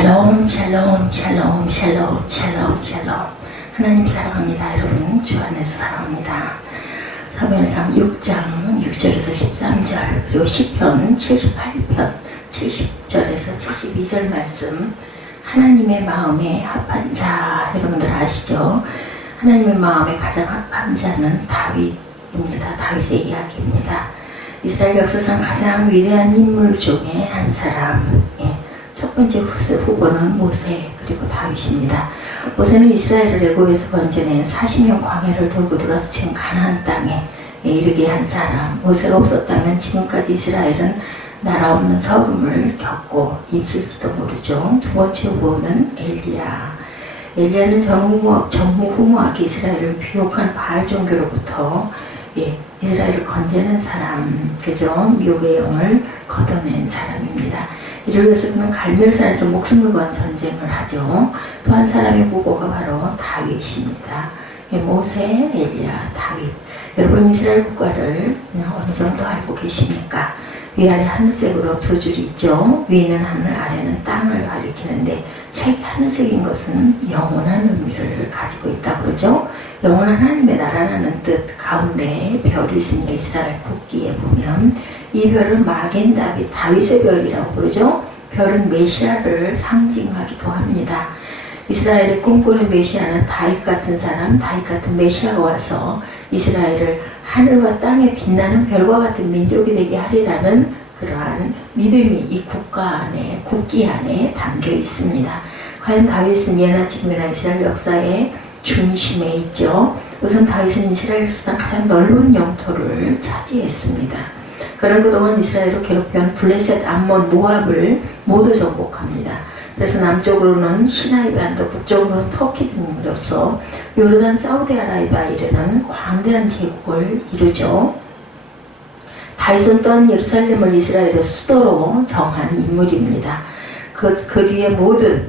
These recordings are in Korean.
샬롬 샬롬 샬롬 샬롬 샬롬 샬롬. 하나님 사랑합니다. 여러분 주 안에서 사랑합니다. 사무엘상 6장 6절에서 13절 그리고 시편 78편 70절에서 72절 말씀, 하나님의 마음에 합한 자, 여러분들 아시죠? 하나님의 마음에 가장 합한 자는 다윗입니다. 다윗의 이야기입니다. 이스라엘 역사상 가장 위대한 인물 중에 한 사람, 첫 번째 후보는 모세 그리고 다윗입니다. 모세는 이스라엘을 애굽에서 건져낸 40년 광야를 돌고 돌아서 지금 가나안 땅에 이르게 한 사람. 모세가 없었다면 지금까지 이스라엘은 나라 없는 서름을 겪고 있을지도 모르죠. 두 번째 후보는 엘리야. 엘리야는 전무후무하게 이스라엘을 비옥한 바알 종교로부터 이스라엘을 건져낸 사람, 그죠? 미혹의 영을 걷어낸 사람입니다. 이를 위해서 그는 갈멜산에서 목숨을 건 전쟁을 하죠. 또 한 사람의 후보가 바로 다윗입니다. 모세, 엘리야, 다윗. 여러분 이스라엘 국가를 어느 정도 알고 계십니까? 위아래 하늘색으로 두 줄이 있죠. 위는 하늘, 아래는 땅을 가리키는데 색이 하늘색인 것은 영원한 의미를 가지고 있다고 그러죠. 영원한 하나님의 나라라는 뜻 가운데 별이 있으니까 이스라엘 국기에 보면 이 별은 마겐 다윗, 다윗의 별이라고 부르죠. 별은 메시아를 상징하기도 합니다. 이스라엘의 꿈꾸는 메시아는 다윗 같은 사람, 다윗 같은 메시아가 와서 이스라엘을 하늘과 땅에 빛나는 별과 같은 민족이 되게 하리라는 그러한 믿음이 이 국가 안에, 국기 안에 담겨 있습니다. 과연 다윗은 예나 지금이나 이스라엘 역사의 중심에 있죠. 우선 다윗은 이스라엘 역사상 가장 넓은 영토를 차지했습니다. 그는 그동안 이스라엘을 괴롭혀온 블레셋, 암몬, 모압을 모두 정복합니다. 그래서 남쪽으로는 시나이 반도, 북쪽으로는 터키 등으로서 요르단, 사우디아라비아에 이르는 광대한 제국을 이루죠. 다윗은 또한 예루살렘을 이스라엘의 수도로 정한 인물입니다. 그 뒤에 모든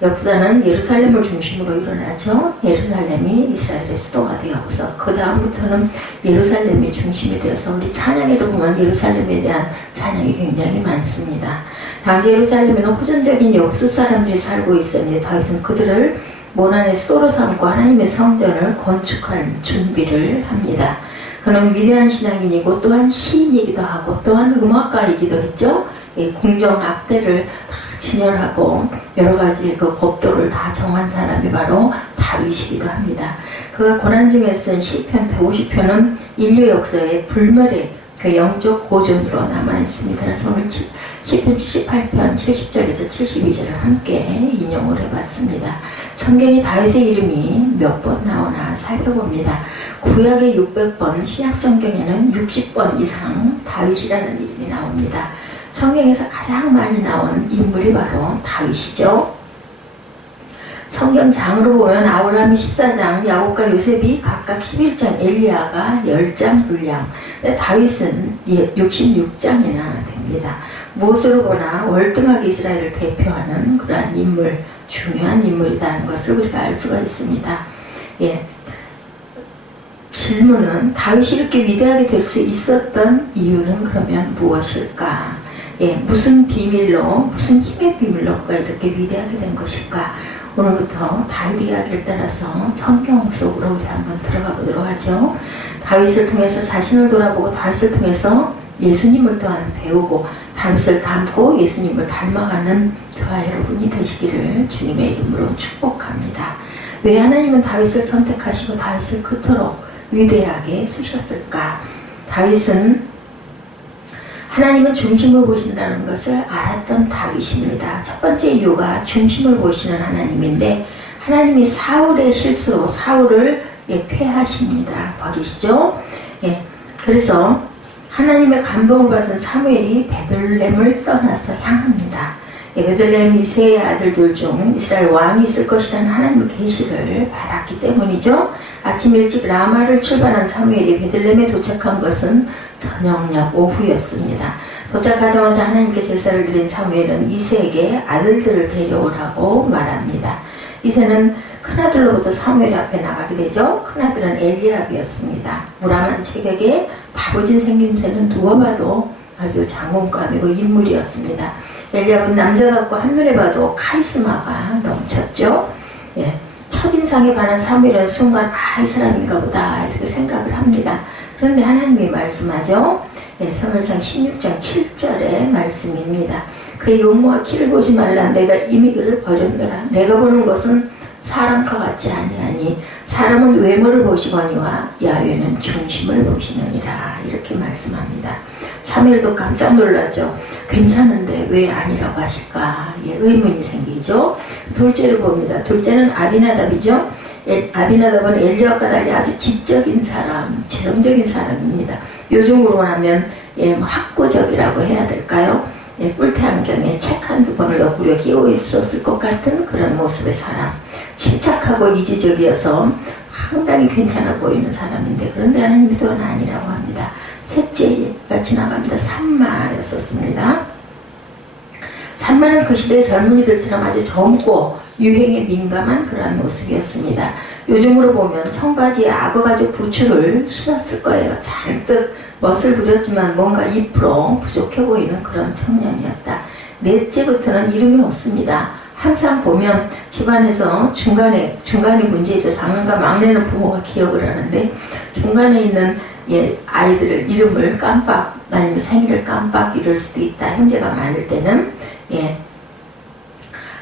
역사는 예루살렘을 중심으로 일어나죠. 예루살렘이 이스라엘의 수도가 되어서 그 다음부터는 예루살렘이 중심이 되어서 우리 찬양에도 보면 예루살렘에 대한 찬양이 굉장히 많습니다. 당시 예루살렘에는 호전적인 여부수 사람들이 살고 있었는데 다윗은 그들을 모난의 수도로 삼고 하나님의 성전을 건축할 준비를 합니다. 그는 위대한 신앙인이고 또한 시인이기도 하고 또한 음악가이기도 했죠. 궁정 악대를 진열하고 여러 가지 그 법도를 다 정한 사람이 바로 다윗이기도 합니다. 그가 고난 중에 쓴 시편 150편은 인류 역사의 불멸의 그 영적 고전으로 남아 있습니다. 그래서 오늘 시편 78편 70절에서 72절을 함께 인용을 해봤습니다. 성경이 다윗의 이름이 몇 번 나오나 살펴봅니다. 구약에 600번, 신약 성경에는 60번 이상 다윗이라는 이름이 나옵니다. 성경에서 가장 많이 나온 인물이 바로 다윗이죠. 성경장으로 보면 아브라함이 14장, 야곱과 요셉이 각각 11장, 엘리야가 10장 분량, 다윗은 66장이나 됩니다. 무엇으로 보나 월등하게 이스라엘을 대표하는 그러한 인물, 중요한 인물이라는 것을 우리가 알 수가 있습니다. 질문은 다윗이 이렇게 위대하게 될 수 있었던 이유는 그러면 무엇일까? 무슨 비밀로, 무슨 힘의 비밀로 그가 이렇게 위대하게 된 것일까? 오늘부터 다윗 이야기를 따라서 성경 속으로 우리 한번 들어가 보도록 하죠. 다윗을 통해서 자신을 돌아보고 다윗을 통해서 예수님을 또한 배우고 다윗을 닮고 예수님을 닮아가는 저와 여러분이 되시기를 주님의 이름으로 축복합니다. 왜 하나님은 다윗을 선택하시고 다윗을 그토록 위대하게 쓰셨을까? 다윗은 하나님은 중심을 보신다는 것을 알았던 다윗입니다. 첫 번째 이유가 중심을 보시는 하나님인데 하나님이 사울의 실수로 사울을 폐하십니다. 버리시죠. 그래서 하나님의 감동을 받은 사무엘이 베들레헴을 떠나서 향합니다. 베들레헴 이세의 아들들 중 이스라엘 왕이 있을 것이라는 하나님의 계시를 받았기 때문이죠. 아침 일찍 라마를 출발한 사무엘이 베들레헴에 도착한 것은 저녁 오후였습니다. 도착하자마자 하나님께 제사를 드린 사무엘은 이세에게 아들들을 데려오라고 말합니다. 이세는 큰아들로부터 사무엘 앞에 나가게 되죠. 큰아들은 엘리압이었습니다. 무람한 체격에 바보진 생김새는 누가 봐도 아주 장군감이고 인물이었습니다. 엘리압은 남자답고 한눈에 봐도 카리스마가 넘쳤죠. 예, 첫인상에 반한 사무엘은 순간 이 사람인가 보다 이렇게 생각을 합니다. 그런데 하나님이 말씀하죠. 예, 사무엘상 16장 7절의 말씀입니다. 그의 용모와 키를 보지 말라. 내가 이미 그를 버렸노라. 내가 보는 것은 사람과 같지 아니하니 사람은 외모를 보시거니와 야훼는 중심을 보시느니라. 이렇게 말씀합니다. 사무엘도 깜짝 놀랐죠. 괜찮은데 왜 아니라고 하실까? 예, 의문이 생기죠. 둘째를 봅니다. 둘째는 아비나답이죠. 아비나답은 엘리압과 달리 아주 지적인 사람, 재정적인 사람입니다. 요즘으로 하면 학구적이라고 해야 될까요? 뿔테 안경에 책 한두 권을 옆구리에 끼고 있었을 것 같은 그런 모습의 사람. 침착하고 이지적이어서 상당히 괜찮아 보이는 사람인데, 그런데 하나님이 또한 아니라고 합니다. 셋째가 지나갑니다. 산마였었습니다. 산마는 그 시대의 젊은이들처럼 아주 젊고 유행에 민감한 그러한 모습이었습니다. 요즘으로 보면 청바지에 악어가죽 부츠를 신었을 거예요. 잔뜩 멋을 부렸지만 뭔가 2% 부족해 보이는 그런 청년이었다. 넷째부터는 이름이 없습니다. 항상 보면 집안에서 중간에 문제죠. 장남과 막내는 부모가 기억을 하는데 중간에 있는 아이들을 이름을 깜빡 아니면 생일을 깜빡 이럴 수도 있다. 형제가 많을 때는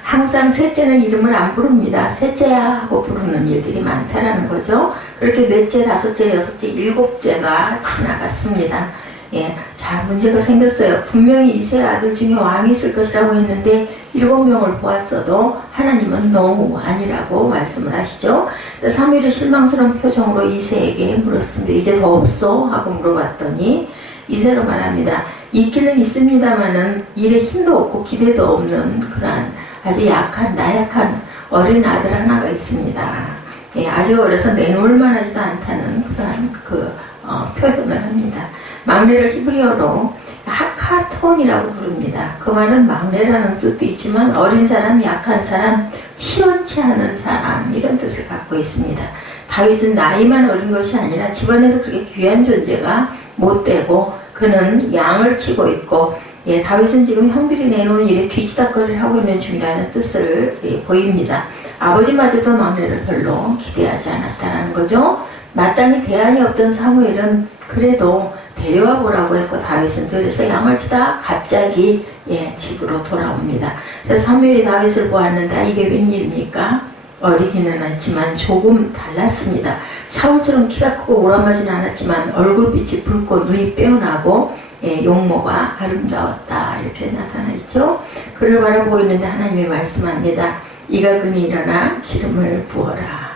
항상 셋째는 이름을 안 부릅니다. 셋째야 하고 부르는 일들이 많다라는 거죠. 그렇게 넷째, 다섯째, 여섯째, 일곱째가 지나갔습니다. 자, 문제가 생겼어요. 분명히 이세 아들 중에 왕이 있을 것이라고 했는데 7명을 보았어도 하나님은 너무 아니라고 말씀을 하시죠. 사무엘이 실망스러운 표정으로 이세에게 물었습니다. 이제 더 없어? 하고 물어봤더니 이세가 말합니다. 있기는 있습니다만은 일에 힘도 없고 기대도 없는 그러한 아주 약한 나약한 어린 아들 하나가 있습니다. 아직 어려서 내놓을 만하지도 않다는 그러한 표현을 합니다. 막내를 히브리어로 하카톤이라고 부릅니다. 그 말은 막내라는 뜻도 있지만 어린 사람, 약한 사람, 시원치 않은 사람 이런 뜻을 갖고 있습니다. 다윗은 나이만 어린 것이 아니라 집안에서 그렇게 귀한 존재가 못되고 그는 양을 치고 있고 다윗은 지금 형들이 내놓은 일에 뒤치다거리를 하고 있는 중이라는 뜻을 보입니다. 아버지마저도 막내를 별로 기대하지 않았다는 거죠. 마땅히 대안이 없던 사무엘은 그래도 데려와 보라고 했고 다윗은 들에서 양을 치다 갑자기 집으로 돌아옵니다. 그래서 사무엘이 다윗을 보았는데 이게 웬일입니까? 어리기는 않지만 조금 달랐습니다. 사울처럼 키가 크고 오라마지는 않았지만 얼굴빛이 붉고 눈이 빼어나고 용모가 아름다웠다 이렇게 나타나 있죠. 그를 바라보고 있는데 하나님이 말씀합니다. 이가 그니 일어나 기름을 부어라.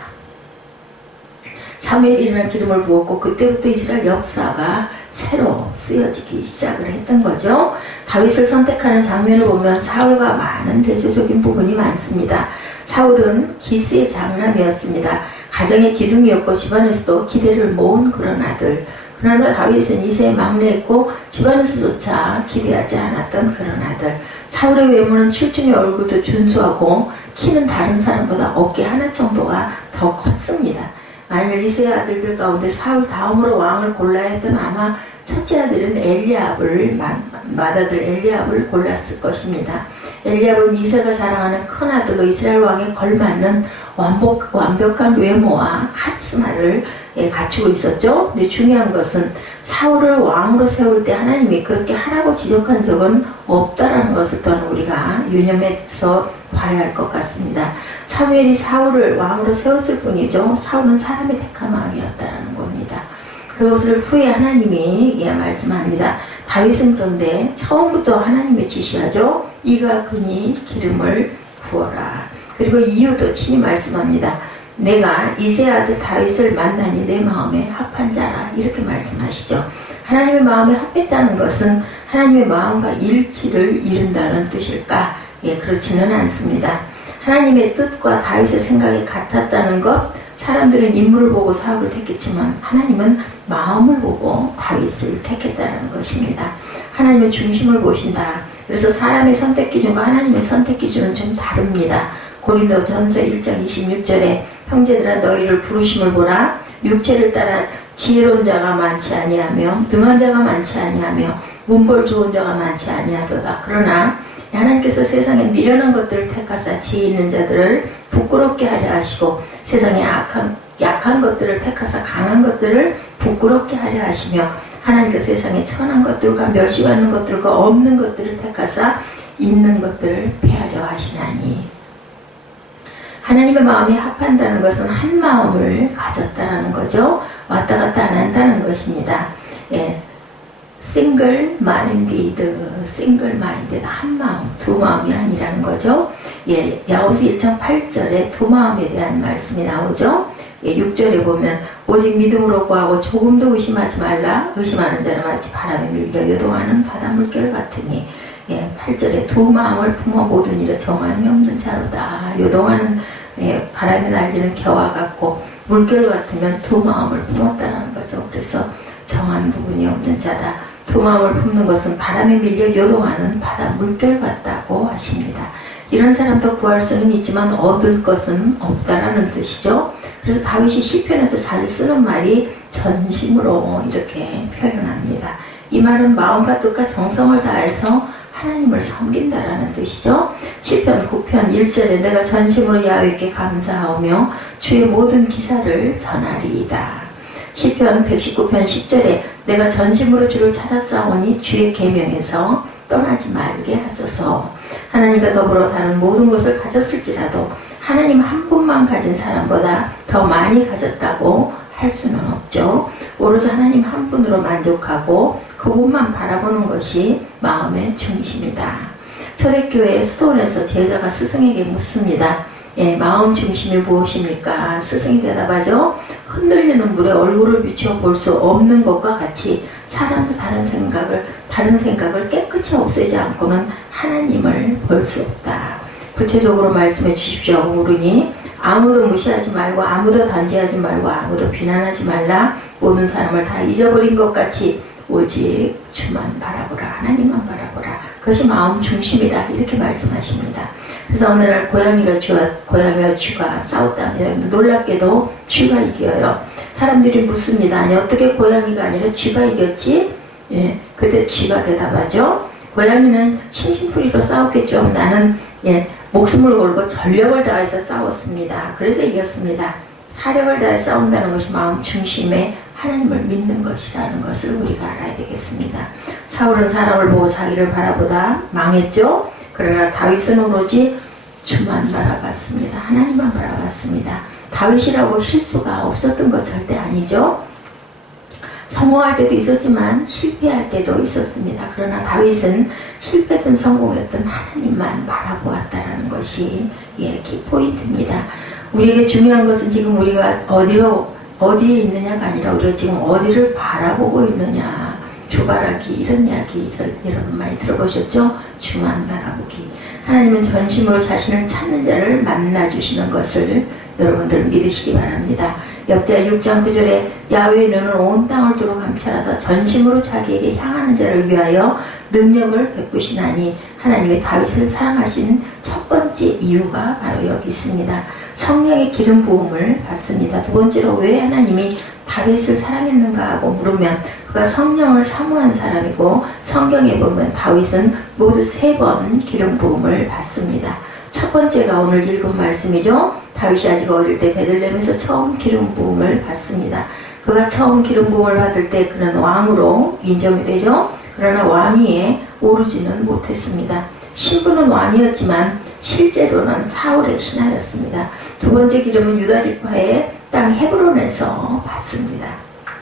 사무엘이 일어나 기름을 부었고 그때부터 이스라엘 역사가 새로 쓰여지기 시작을 했던 거죠. 다윗을 선택하는 장면을 보면 사울과 많은 대조적인 부분이 많습니다. 사울은 기스의 장남이었습니다. 가정의 기둥이었고 집안에서도 기대를 모은 그런 아들. 그러나 다윗은 이세의 막내였고 집안에서조차 기대하지 않았던 그런 아들. 사울의 외모는 출중의 얼굴도 준수하고 키는 다른 사람보다 어깨 하나 정도가 더 컸습니다. 만일 이세의 아들들 가운데 사울 다음으로 왕을 골라야 했던 아마 첫째 아들은 엘리압을 맏아들 엘리압을 골랐을 것입니다. 엘리압은 이세가 자랑하는 큰 아들로 이스라엘 왕에 걸맞는 완벽한 외모와 카리스마를 갖추고 있었죠. 근데 중요한 것은 사울을 왕으로 세울 때 하나님이 그렇게 하라고 지적한 적은 없다라는 것을 또한 우리가 유념해서 봐야 할 것 같습니다. 사무엘이 사울을 왕으로 세웠을 뿐이죠. 사울은 사람의 택한 마음이었다라는 겁니다. 그것을 후에 하나님이 말씀합니다. 다윗은 그런데 처음부터 하나님의 지시하죠. 이가 그니 기름을 부어라. 그리고 이유도 친히 말씀합니다. 내가 이세 아들 다윗을 만나니 내 마음에 합한 자라 이렇게 말씀하시죠. 하나님의 마음에 합했다는 것은 하나님의 마음과 일치를 이룬다는 뜻일까? 그렇지는 않습니다. 하나님의 뜻과 다윗의 생각이 같았다는 것, 사람들은 인물을 보고 사울을 택했지만 하나님은 마음을 보고 다윗을 택했다는 것입니다. 하나님은 중심을 보신다. 그래서 사람의 선택 기준과 하나님의 선택 기준은 좀 다릅니다. 고린도전서 1장 26절에 형제들아 너희를 부르심을 보라. 육체를 따라 지혜로운 자가 많지 아니하며 등한 자가 많지 아니하며 문벌 좋은 자가 많지 아니하도다. 그러나 하나님께서 세상에 미련한 것들을 택하사 지혜 있는 자들을 부끄럽게 하려 하시고 세상에 약한 것들을 택하사 강한 것들을 부끄럽게 하려 하시며 하나님께서 세상에 천한 것들과 멸시받는 것들과 없는 것들을 택하사 있는 것들을 폐하려 하시나니. 하나님의 마음이 합한다는 것은 한 마음을 가졌다라는 거죠. 왔다 갔다 안 한다는 것입니다. 예. single minded, 한 마음, 두 마음이 아니라는 거죠. 예, 야고보서 1장 8절에 두 마음에 대한 말씀이 나오죠. 예, 6절에 보면 오직 믿음으로 구하고 조금도 의심하지 말라. 의심하는 자는 마치 바람에 밀려 요동하는 바닷물결 같으니. 예, 8절에 두 마음을 품어 모든 일에 정함이 없는 자로다. 요동하는 예, 바람에 날리는 겨와 같고 물결 같으면 두 마음을 품었다는 거죠. 그래서 정한 부분이 없는 자다. 두 마음을 품는 것은 바람에 밀려 요동하는 바다 물결 같다고 하십니다. 이런 사람도 구할 수는 있지만 얻을 것은 없다라는 뜻이죠. 그래서 다윗이 시편에서 자주 쓰는 말이 전심으로 이렇게 표현합니다. 이 말은 마음과 뜻과 정성을 다해서 하나님을 섬긴다라는 뜻이죠. 시편 9편 1절에 내가 전심으로 야훼께 감사하며 주의 모든 기사를 전하리이다. 시편 119편 10절에 내가 전심으로 주를 찾았사오니 주의 계명에서 떠나지 말게 하소서. 하나님과 더불어 다른 모든 것을 가졌을지라도 하나님 한 분만 가진 사람보다 더 많이 가졌다고 할 수는 없죠. 오로지 하나님 한 분으로 만족하고 그분만 바라보는 것이 마음의 중심이다. 초대교회 수도원에서 제자가 스승에게 묻습니다. 예, 마음 중심이 무엇입니까? 스승이 대답하죠. 흔들리는 물에 얼굴을 비추어 볼 수 없는 것과 같이 사람도 다른 생각을 깨끗이 없애지 않고는 하나님을 볼 수 없다. 구체적으로 말씀해 주십시오. 오르니 아무도 무시하지 말고 아무도 단죄하지 말고 아무도 비난하지 말라. 모든 사람을 다 잊어버린 것 같이 오직 주만 바라보라. 하나님만 바라보라. 그것이 마음 중심이다. 이렇게 말씀하십니다. 그래서 어느 날 고양이와 쥐가 싸웠답니다. 놀랍게도 쥐가 이겨요. 사람들이 묻습니다. 아니 어떻게 고양이가 아니라 쥐가 이겼지? 예, 그때 쥐가 대답하죠. 고양이는 심심풀이로 싸웠겠죠. 나는 목숨을 걸고 전력을 다해서 싸웠습니다. 그래서 이겼습니다. 사력을 다해 싸운다는 것이 마음 중심에 하나님을 믿는 것이라는 것을 우리가 알아야 되겠습니다. 사울은 사람을 보고 자기를 바라보다 망했죠. 그러나 다윗은 오로지 주만 바라봤습니다. 하나님만 바라봤습니다. 다윗이라고 실수가 없었던 것 절대 아니죠. 성공할 때도 있었지만 실패할 때도 있었습니다. 그러나 다윗은 실패든 성공했든 하나님만 바라보았다는 것이 키포인트입니다. 우리에게 중요한 것은 지금 우리가 어디에 있느냐가 아니라 우리가 지금 어디를 바라보고 있느냐. 주바라기 이런 이야기 여러분 많이 들어보셨죠? 주만 바라보기. 하나님은 전심으로 자신을 찾는 자를 만나주시는 것을 여러분들 믿으시기 바랍니다. 역대하 6장 9절에 야훼의 눈은 온 땅을 두루 감찰하사 전심으로 자기에게 향하는 자를 위하여 능력을 베푸시나니. 하나님의 다윗을 사랑하신 첫 번째 이유가 바로 여기 있습니다. 성령의 기름 부음을 받습니다. 두 번째로 왜 하나님이 다윗을 사랑했는가 하고 물으면 그가 성령을 사모한 사람이고, 성경에 보면 다윗은 모두 3번 기름 부음을 받습니다. 첫 번째가 오늘 읽은 말씀이죠. 다윗이 아직 어릴 때 베들레헴에서 처음 기름 부음을 받습니다. 그가 처음 기름 부음을 받을 때 그는 왕으로 인정이 되죠. 그러나 왕위에 오르지는 못했습니다. 신분은 왕이었지만 실제로는 사울의 신하였습니다. 두 번째 기름은 유다 지파의 땅 헤브론에서 받습니다.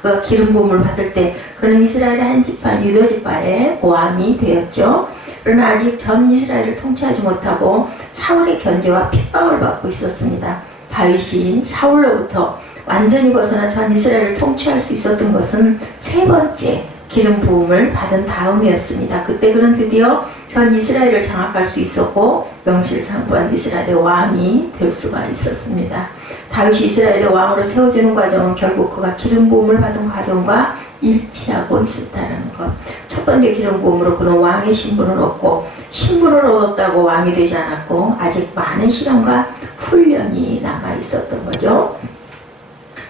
그가 기름 부음을 받을 때 그는 이스라엘의 한 지파 유다 지파의 왕이 되었죠. 그러나 아직 전 이스라엘을 통치하지 못하고 사울의 견제와 핍박을 받고 있었습니다. 다윗이 사울로부터 완전히 벗어나 전 이스라엘을 통치할 수 있었던 것은 3번째 기름 부음을 받은 다음이었습니다. 그때 그는 드디어 전 이스라엘을 장악할 수 있었고 명실상부한 이스라엘의 왕이 될 수가 있었습니다. 다윗이 이스라엘의 왕으로 세워지는 과정은 결국 그가 기름 부음을 받은 과정과 일치하고 있었다는 것. 첫 번째 기름 부음으로 그는 왕의 신분을 얻고, 신분을 얻었다고 왕이 되지 않았고 아직 많은 시련과 훈련이 남아 있었던 거죠.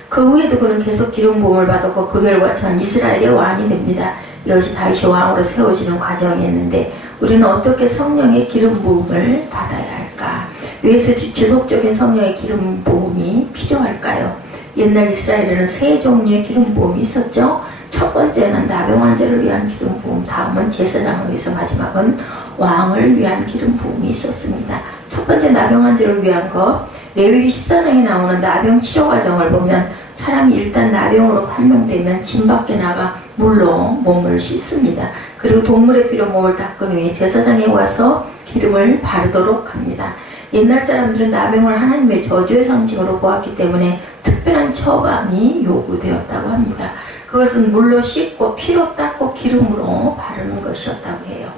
그 후에도 그는 계속 기름 부음을 받았고 그 결과 전 이스라엘의 왕이 됩니다. 이것이 다윗이 왕으로 세워지는 과정이었는데 우리는 어떻게 성령의 기름 부음을 받아야 할까? 왜서 지속적인 성령의 기름 부음이 필요할까요? 옛날 이스라엘에는 세 종류의 기름 부음이 있었죠. 첫 번째는 나병 환자를 위한 기름 부음, 다음은 제사장을 위해서, 마지막은 왕을 위한 기름 부음이 있었습니다. 첫 번째 나병 환자를 위한 것, 레위기 14장에 나오는 나병 치료 과정을 보면 사람이 일단 나병으로 판명되면 진 밖에 나가 물로 몸을 씻습니다. 그리고 동물의 피로 몸을 닦은 후에 제사장에 와서 기름을 바르도록 합니다. 옛날 사람들은 나병을 하나님의 저주의 상징으로 보았기 때문에 특별한 처방이 요구되었다고 합니다. 그것은 물로 씻고 피로 닦고 기름으로 바르는 것이었다고 해요.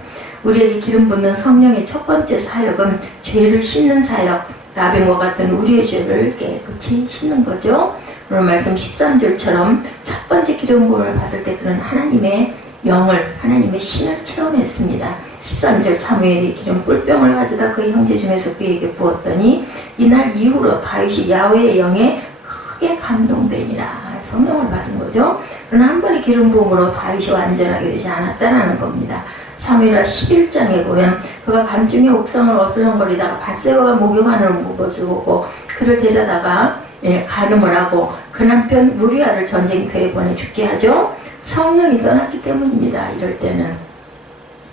우리에게 기름 붓는 성령의 첫 번째 사역은 죄를 씻는 사역, 나병과 같은 우리의 죄를 깨끗이 씻는 거죠. 오늘 말씀 13절처럼 첫 번째 기름 부음을 받을 때 그는 하나님의 영을, 하나님의 신을 체험했습니다. 13절 사무엘이 기름 뿔병을 가져다 그의 형제 중에서 그에게 부었더니 이날 이후로 다윗이 야훼의 영에 크게 감동되니라. 성령을 받은 거죠. 그러나 한 번의 기름 부음으로 다윗이 완전하게 되지 않았다는 겁니다. 사무엘하 11장에 보면 그가 밤중에 옥상을 어슬렁거리다가 밧세바가 목욕하는 것을 보고 그를 데려다가 간음을 하고 그 남편 우리아를 전쟁터에 보내 죽게 하죠. 성령이 떠났기 때문입니다. 이럴 때는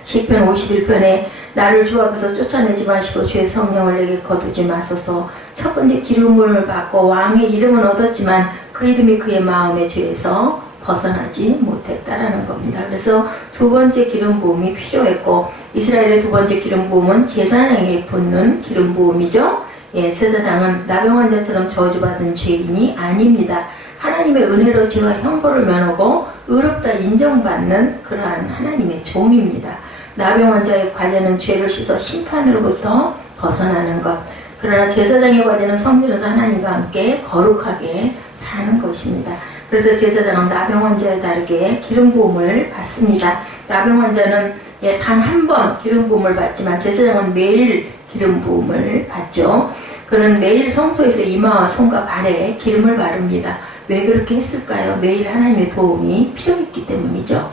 시편 51편에 나를 주 앞에서 쫓아내지 마시고 주의 성령을 내게 거두지 마소서. 첫 번째 기름을 받고 왕의 이름은 얻었지만 그 이름이 그의 마음의 죄에서 벗어나지 못했다라는 겁니다. 그래서 두 번째 기름 부음이 필요했고, 이스라엘의 두 번째 기름 부음은 제사장에게 붓는 기름 부음이죠. 제사장은 나병 환자처럼 저주받은 죄인이 아닙니다. 하나님의 은혜로 죄와 형벌을 면하고 의롭다 인정받는 그러한 하나님의 종입니다. 나병 환자의 과제는 죄를 씻어 심판으로부터 벗어나는 것. 그러나 제사장의 과제는 성전에서 하나님과 함께 거룩하게 사는 것입니다. 그래서 제사장은 나병 환자에 다르게 기름 부음을 받습니다. 나병 환자는 단 한 번 기름 부음을 받지만 제사장은 매일 기름 부음을 받죠. 그는 매일 성소에서 이마와 손과 발에 기름을 바릅니다. 왜 그렇게 했을까요? 매일 하나님의 도움이 필요했기 때문이죠.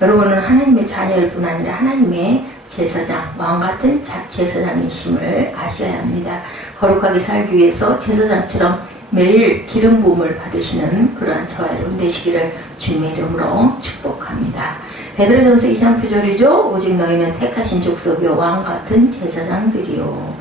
여러분은 하나님의 자녀일 뿐 아니라 하나님의 제사장, 왕같은 제사장이심을 아셔야 합니다. 거룩하게 살기 위해서 제사장처럼 매일 기름 부음을 받으시는 그러한 저와 여러분 되시기를 주님의 이름으로 축복합니다. 베드로전서 2장 9절이죠. 오직 너희는 택하신 족속이요 왕같은 제사장들이요.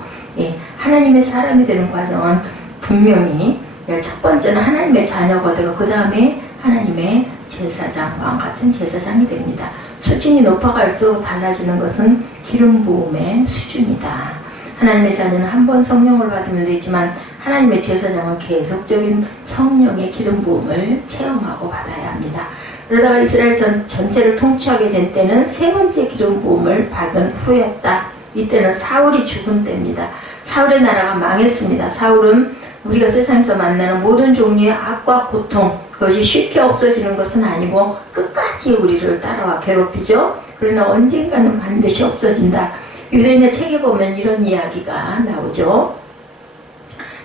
하나님의 사람이 되는 과정은 분명히 첫 번째는 하나님의 자녀가 되고 그 다음에 하나님의 제사장, 왕같은 제사장이 됩니다. 수준이 높아갈수록 달라지는 것은 기름 부음의 수준이다. 하나님의 자녀는 한 번 성령을 받으면 되지만 하나님의 제사장은 계속적인 성령의 기름 부음을 체험하고 받아야 합니다. 그러다가 이스라엘 전체를 통치하게 된 때는 세 번째 기름 부음을 받은 후였다. 이때는 사울이 죽은 때입니다. 사울의 나라가 망했습니다. 사울은 우리가 세상에서 만나는 모든 종류의 악과 고통, 그것이 쉽게 없어지는 것은 아니고 끝까지 우리를 따라와 괴롭히죠. 그러나 언젠가는 반드시 없어진다. 유대인의 책에 보면 이런 이야기가 나오죠.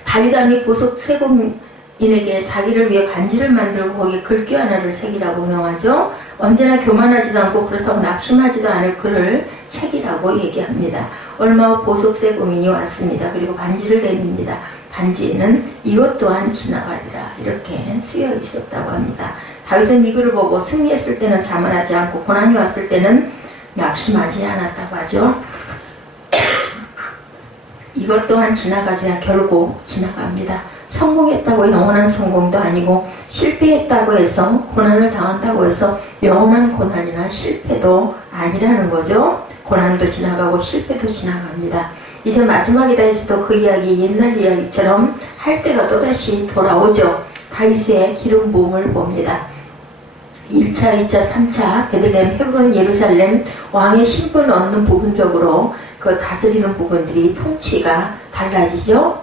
다윗 왕이 보석 세공인에게 자기를 위해 반지를 만들고 거기에 글귀 하나를 새기라고 명하죠. 언제나 교만하지도 않고 그렇다고 낙심하지도 않을 글을 새기라고 얘기합니다. 얼마 후 보석 세공인이 왔습니다. 그리고 반지를 내밉니다. 반지에는 이것 또한 지나가리라 이렇게 쓰여 있었다고 합니다. 다윗은 이 글을 보고 승리했을 때는 자만하지 않고 고난이 왔을 때는 낙심하지 않았다고 하죠. 이것 또한 지나가리라. 결국 지나갑니다. 성공했다고 영원한 성공도 아니고 실패했다고 해서 고난을 당한다고 해서 영원한 고난이나 실패도 아니라는 거죠. 고난도 지나가고 실패도 지나갑니다. 이제 마지막이다 해서도 그 이야기 옛날 이야기처럼 할 때가 또다시 돌아오죠. 다윗의 기름 부음을 봅니다. 1차, 2차, 3차 베들레헴, 헤브론, 예루살렘 왕의 신분을 얻는 부분적으로 그 다스리는 부분들이 통치가 달라지죠.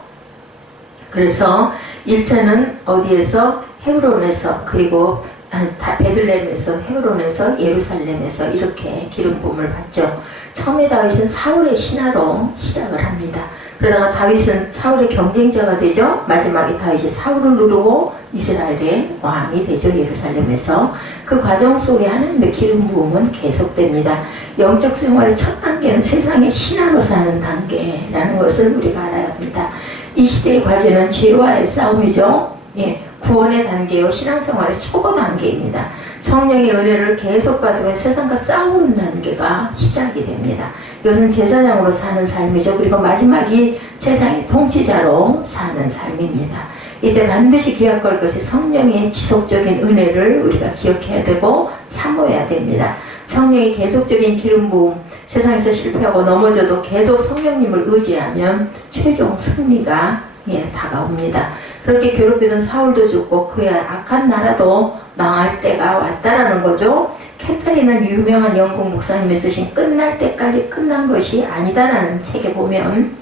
그래서 1차는 어디에서? 헤브론에서, 그리고 베들레헴에서, 헤브론에서, 예루살렘에서 이렇게 기름 부음을 받죠. 처음에 다윗은 사울의 신하로 시작을 합니다. 그러다가 다윗은 사울의 경쟁자가 되죠. 마지막에 다윗이 사울을 누르고 이스라엘의 왕이 되죠. 예루살렘에서. 그 과정 속에 하나님의 기름 부음은 계속됩니다. 영적 생활의 첫 단계는 세상의 신하로 사는 단계라는 것을 우리가 알아야 합니다. 이 시대의 과제는 죄와의 싸움이죠. 예, 구원의 단계요, 신앙생활의 초보 단계입니다. 성령의 은혜를 계속 받으면 세상과 싸우는 단계가 시작이 됩니다. 이것은 제사장으로 사는 삶이죠. 그리고 마지막이 세상의 통치자로 사는 삶입니다. 이때 반드시 기억할 것이 성령의 지속적인 은혜를 우리가 기억해야 되고 사모해야 됩니다. 성령의 계속적인 기름 부음, 세상에서 실패하고 넘어져도 계속 성령님을 의지하면 최종 승리가 다가옵니다. 그렇게 괴롭히던 사울도 죽고 그의 악한 나라도 망할 때가 왔다라는 거죠. 켄타리는 유명한 영국 목사님이 쓰신 끝날 때까지 끝난 것이 아니다라는 책에 보면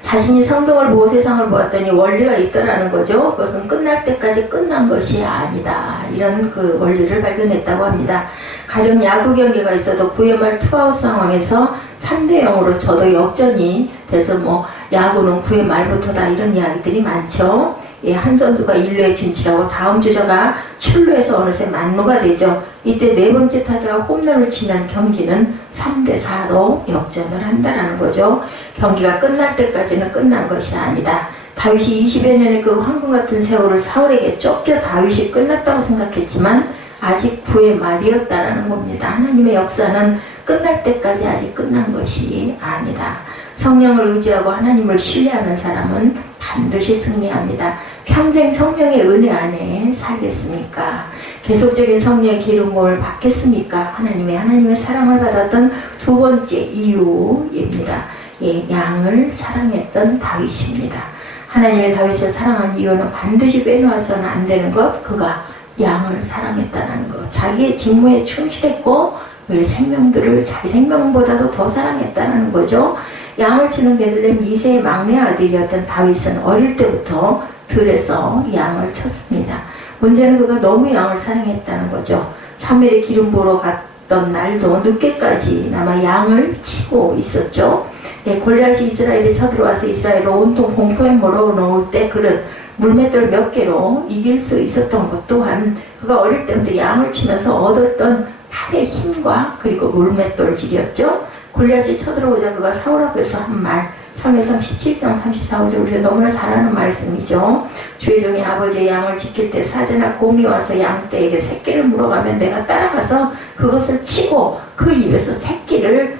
자신이 성경을 보고 세상을 보았더니 원리가 있더라는 거죠. 그것은 끝날 때까지 끝난 것이 아니다. 이런 그 원리를 발견했다고 합니다. 가령 야구 경기가 있어도 9회 말 투아웃 상황에서 3대0으로 저도 역전이 돼서 야구는 9회 말부터다 이런 이야기들이 많죠. 예, 한 선수가 1루에 진출하고 다음 주자가 출루해서 어느새 만루가 되죠. 이때 네 번째 타자가 홈런을 치면 경기는 3대4로 역전을 한다는 거죠. 경기가 끝날 때까지는 끝난 것이 아니다. 다윗이 20여 년의 그 황금 같은 세월을 사울에게 쫓겨 다윗이 끝났다고 생각했지만 아직 9회 말이었다라는 겁니다. 하나님의 역사는 끝날 때까지 아직 끝난 것이 아니다. 성령을 의지하고 하나님을 신뢰하는 사람은 반드시 승리합니다. 평생 성령의 은혜 안에 살겠습니까? 계속적인 성령의 기름을 받겠습니까? 하나님의 사랑을 받았던 두 번째 이유입니다. 예, 양을 사랑했던 다윗입니다. 하나님의 다윗을 사랑한 이유는 반드시 빼놓아서는 안 되는 것, 그가 양을 사랑했다는 것. 자기의 직무에 충실했고 그의 생명들을 자기 생명보다도 더 사랑했다는 거죠. 양을 치는 베들레헴 2세의 막내 아들이었던 다윗은 어릴 때부터 들에서 양을 쳤습니다. 문제는 그가 너무 양을 사랑했다는 거죠. 사무엘의 기름 부으러 갔던 날도 늦게까지나마 양을 치고 있었죠. 예, 골리앗이 이스라엘에 쳐들어와서 이스라엘을 온통 공포에 몰아넣을 때 그는 물맷돌 몇 개로 이길 수 있었던 것 또한 그가 어릴 때부터 양을 치면서 얻었던 팔의 힘과 그리고 물맷돌질이었죠. 골리앗이 쳐들어오자 그가 사울 앞에서 한 말, 사무엘상 17장 34절 우리가 너무나 잘 아는 말씀이죠. 주의 종이 아버지의 양을 지킬 때 사자나 곰이 와서 양떼에게 새끼를 물어가면 내가 따라가서 그것을 치고 그 입에서 새끼를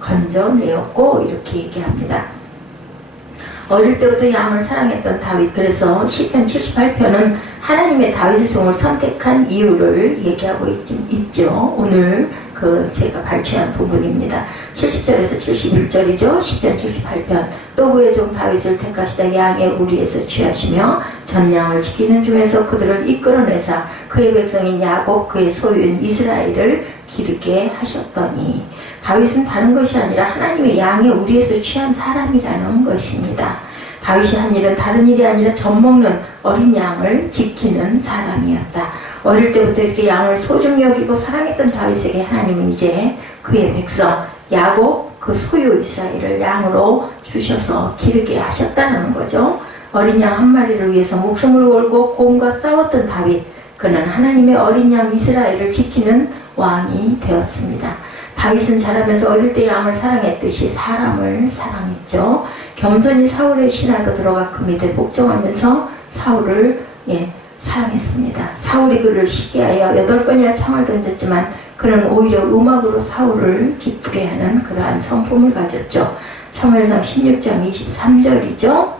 건져내었고 이렇게 얘기합니다. 어릴 때부터 양을 사랑했던 다윗, 그래서 시편 78편은 하나님의 다윗의 종을 선택한 이유를 얘기하고 있죠. 오늘 제가 발췌한 부분입니다. 70절에서 71절이죠. 시편 78편. 또 그의 종 다윗을 택하시다 양의 우리에서 취하시며 전양을 지키는 중에서 그들을 이끌어내사 그의 백성인 야곱 그의 소유인 이스라엘을 기르게 하셨더니 다윗은 다른 것이 아니라 하나님의 양의 우리에서 취한 사람이라는 것입니다. 다윗이 한 일은 다른 일이 아니라 젖먹는 어린 양을 지키는 사람이었다. 어릴 때부터 이렇게 양을 소중히 여기고 사랑했던 다윗에게 하나님은 이제 그의 백성 야곱 그 소유 이스라엘을 양으로 주셔서 기르게 하셨다는 거죠. 어린 양 한 마리를 위해서 목숨을 걸고 곰과 싸웠던 다윗, 그는 하나님의 어린 양 이스라엘을 지키는 왕이 되었습니다. 다윗은 자라면서 어릴 때 양을 사랑했듯이 사람을 사랑했죠. 겸손히 사울의 신하로 들어가 그 밑에 복종하면서 사울을 사랑했습니다. 사울이 그를 시기하여 8번이나 창을 던졌지만 그는 오히려 음악으로 사울을 기쁘게 하는 그러한 성품을 가졌죠. 사무엘상 16장 23절이죠.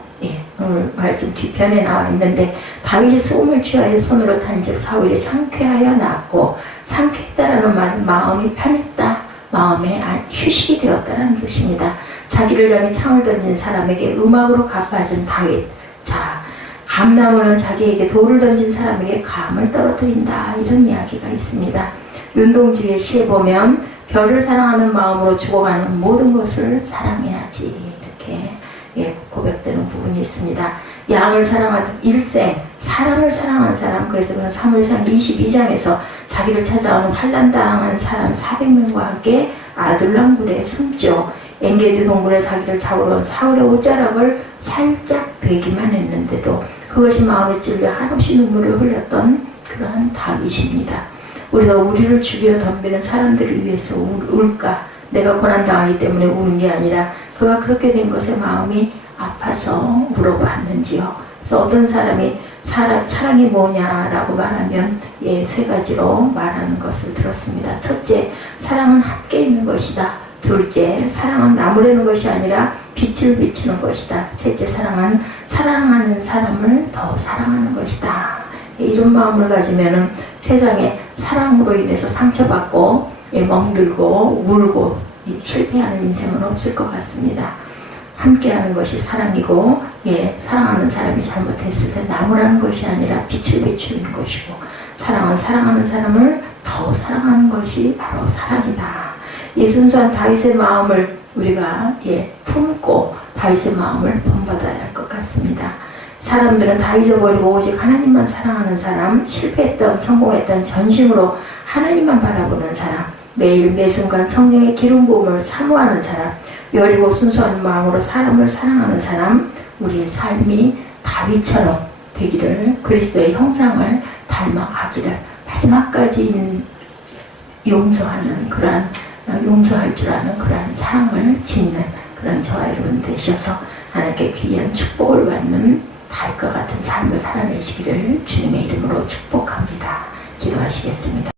오늘 말씀 뒤편에 나와 있는데 다윗이 수음을 취하여 손으로 탄즉 사울이 상쾌하여 나았고, 상쾌했다라는 말은 마음이 편했다, 마음에 휴식이 되었다는 뜻입니다. 자기를 향해 창을 던진 사람에게 음악으로 갚아준 다윗. 자, 감나무는 자기에게 돌을 던진 사람에게 감을 떨어뜨린다, 이런 이야기가 있습니다. 윤동주의 시에 보면 별을 사랑하는 마음으로 죽어가는 모든 것을 사랑해야지, 이렇게 고백되는 부분이 있습니다. 양을 사랑하듯 일생 사람을 사랑한 사람, 그래서 사무엘상 22장에서 자기를 찾아오는 환난 당한 사람 400명과 함께 아둘람 굴에 숨죠. 엔게디 동굴의 사기를 잡으러 온 사울의 옷자락을 살짝 베기만 했는데도 그것이 마음에 찔려 한없이 눈물을 흘렸던 그러한 다윗입니다. 우리가 우리를 죽여 덤비는 사람들을 위해서 울까? 내가 고난당하기 때문에 우는 게 아니라 그가 그렇게 된 것에 마음이 아파서 울어봤는지요. 그래서 어떤 사람이 사랑이 뭐냐라고 말하면 세 가지로 말하는 것을 들었습니다. 첫째, 사랑은 함께 있는 것이다. 둘째, 사랑은 나무라는 것이 아니라 빛을 비추는 것이다. 셋째, 사랑은 사랑하는 사람을 더 사랑하는 것이다. 이런 마음을 가지면은 세상에 사랑으로 인해서 상처받고 멍들고 울고 실패하는 인생은 없을 것 같습니다. 함께하는 것이 사랑이고 사랑하는 사람이 잘못했을 때 나무라는 것이 아니라 빛을 비추는 것이고 사랑은 사랑하는 사람을 더 사랑하는 것이 바로 사랑이다. 이 순수한 다윗의 마음을 우리가 품고 다윗의 마음을 본받아야 할 것 같습니다. 사람들은 다 잊어버리고 오직 하나님만 사랑하는 사람, 실패했던 성공했던 전심으로 하나님만 바라보는 사람, 매일 매순간 성령의 기름 부음을 사모하는 사람, 여리고 순수한 마음으로 사람을 사랑하는 사람, 우리의 삶이 다윗처럼 되기를, 그리스도의 형상을 닮아가기를, 마지막까지 용서하는 그러한, 용서할 줄 아는 그러한 사랑을 짓는 그런 저와 여러분 되셔서 하나님께 귀한 축복을 받는 다윗과 같은 삶을 살아내시기를 주님의 이름으로 축복합니다. 기도하시겠습니다.